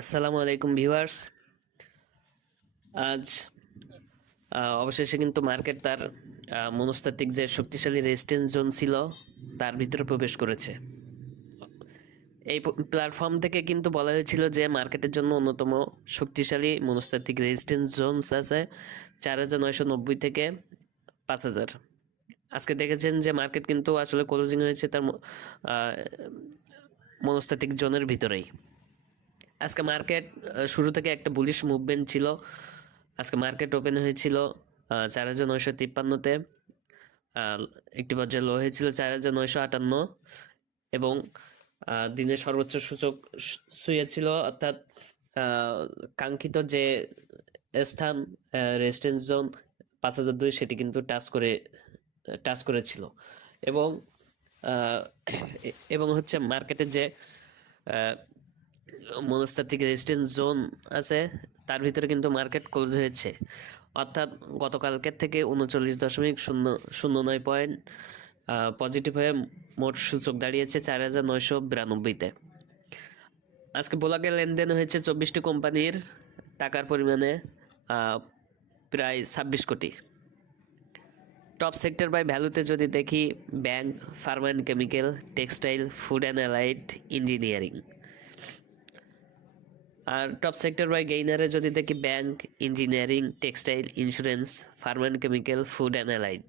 আসসালামু আলাইকুম ভিউয়ার্স। আজ অবশেষে কিন্তু মার্কেট তার মনস্তাত্ত্বিক যে শক্তিশালী রেজিস্ট্যান্স জোন ছিল তার ভিতরে প্রবেশ করেছে। এই প্ল্যাটফর্ম থেকে কিন্তু বলা হয়েছিল যে মার্কেটের জন্য অন্যতম শক্তিশালী মনস্তাত্ত্বিক রেজিস্ট্যান্স জোনস আছে 4,990 থেকে 5,000। আজকে দেখেছেন যে মার্কেট কিন্তু আসলে ক্লোজিং হয়েছে তার মনস্তাত্ত্বিক জোনের ভিতরেই। আজকে মার্কেট শুরু থেকে একটা বুলিশ মুভমেন্ট ছিল। আজকে মার্কেট ওপেন হয়েছিল 4,953-তে, একটি পর্যায়ে লো হয়েছিল 4,958 এবং দিনের সর্বোচ্চ সূচক ছুঁয়েছিল, অর্থাৎ কাঙ্ক্ষিত যে স্থান রেজিস্ট্যান্স জোন 5,002 সেটি কিন্তু টাচ করেছিল এবং এবং হচ্ছে মার্কেটের যে মনস্তাত্ত্বিক রেজিস্ট্যান্স জোন আছে তার ভিতরে কিন্তু মার্কেট ক্লোজ হয়েছে, অর্থাৎ গতকালকের থেকে 39.009 পয়েন্ট পজিটিভ হয়ে মোট সূচক দাঁড়িয়েছে 4,992-তে। আজকে ব্লকে লেনদেন হয়েছে 24টি কোম্পানির টাকার পরিমাণে প্রায় 26 কোটি। টপ সেক্টর বাই ভ্যালুতে যদি দেখি, bank, pharma and chemical, textile, food and allied, engineering. আর টপ সেক্টর বাই গেইনারে যদি দেখি, bank, engineering, textile, insurance, pharma and chemical, food and allied.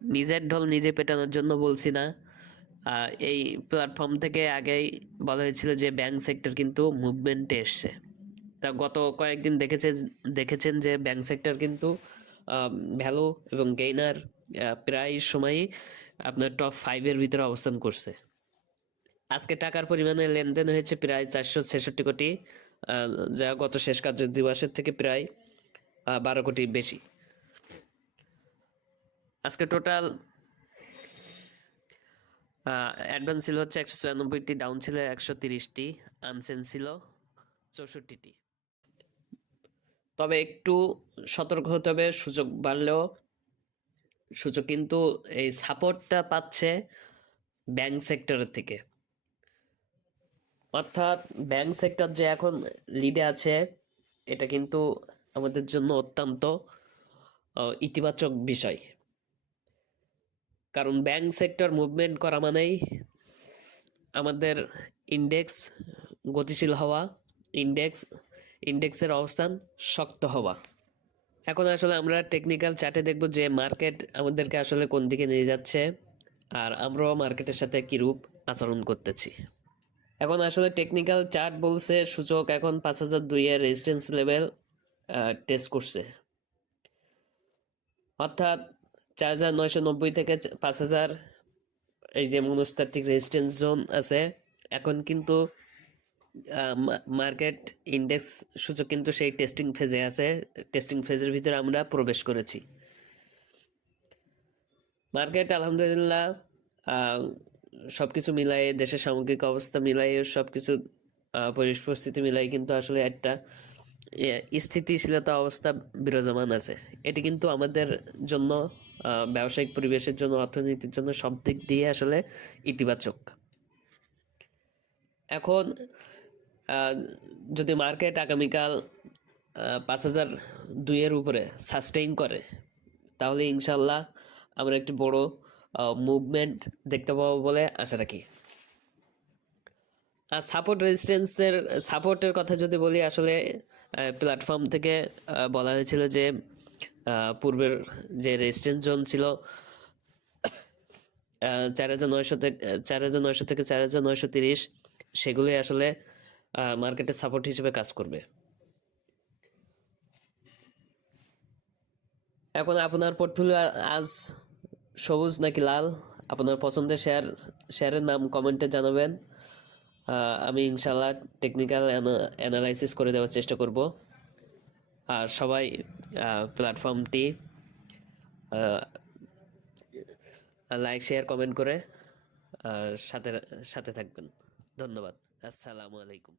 নিজের ঢোল নিজে পেটানোর জন্য বলছি না, এই প্ল্যাটফর্ম থেকে আগেই বলা হয়েছিল যে ব্যাংক সেক্টর কিন্তু মুভমেন্টে এসছে। তা গত কয়েকদিন দেখেছেন যে ব্যাংক সেক্টর কিন্তু ভ্যালু এবং গেইনার প্রায় সময়ই আপনার টপ 5-এর ভিতরে অবস্থান করছে। আজকে টাকার পরিমাণে লেনদেন হয়েছে প্রায় 466 কোটি, যা গত শেষ কার্য দিবসের থেকে প্রায় 12 কোটি বেশি। আজকে টোটাল অ্যাডভান্স ছিল হচ্ছে 194টি, ডাউন ছিল 130টি, আনসেন্স ছিল 64টি। তবে একটু সতর্ক হতে হবে, সূচক বাড়লেও সূচক কিন্তু এই সাপোর্টটা পাচ্ছে ব্যাংক সেক্টরের থেকে, অর্থাৎ ব্যাংক সেক্টর যে এখন লিডে আছে এটা কিন্তু আমাদের জন্য অত্যন্ত ইতিবাচক বিষয়। কারণ ব্যাংক সেক্টর মুভমেন্ট করা মানেই আমাদের ইন্ডেক্স গতিশীল হওয়া, ইন্ডেক্সের অবস্থান শক্ত হওয়া। এখন আসলে আমরা টেকনিক্যাল চার্টে দেখব যে মার্কেট আমাদেরকে আসলে কোন দিকে নিয়ে যাচ্ছে আর আমরাও মার্কেটের সাথে কীরূপ আচরণ করতেছি। এখন আসলে টেকনিক্যাল চার্ট বলছে সূচক এখন 5,002-এর রেজিস্ট্যান্স লেভেল টেস্ট করছে, অর্থাৎ 4,990 থেকে 5,000 এই যে মনস্তাত্ত্বিক রেজিস্ট্যান্স জোন আছে। এখন কিন্তু মার্কেট ইন্ডেক্স সূচক কিন্তু সেই টেস্টিং ফেজে আছে, টেস্টিং ফেজের ভিতরে আমরা প্রবেশ করেছি। মার্কেট আলহামদুলিল্লাহ সব কিছু মিলাই, দেশের সামগ্রিক অবস্থা মিলাই, সব কিছু পরিস্থিতি মিলাই কিন্তু আসলে একটা স্থিতিশীলতা অবস্থা বিরাজমান আছে। এটি কিন্তু আমাদের জন্য, ব্যবসায়িক পরিবেশের জন্য, অর্থনীতির জন্য সব দিক দিয়ে আসলে ইতিবাচক। এখন যদি মার্কেট আগামীকাল 5,002-এর উপরে সাস্টেইন করে তাহলে ইনশাল্লাহ আমরা একটি বড় মুভমেন্ট দেখতে পাবো বলে আশা রাখি। আর সাপোর্টের কথা যদি বলি, আসলে প্ল্যাটফর্ম থেকে বলা হয়েছিল যে পূর্বের যে রেজিস্ট্যান্স জোন ছিল 4,900 থেকে 4,930, সেগুলোই আসলে মার্কেটের সাপোর্ট হিসেবে কাজ করবে। এখন আপনার পোর্টফোলিও আজ সবুজ নাকি লাল, আপনার পছন্দের শেয়ারের নাম কমেন্টে জানাবেন। আমি ইনশাল্লাহ টেকনিক্যাল অ্যানালাইসিস করে দেওয়ার চেষ্টা করব। আর সবাই প্ল্যাটফর্মটি লাইক, শেয়ার, কমেন্ট করে সাথে সাথে থাকবেন। ধন্যবাদ। আসসালামু আলাইকুম।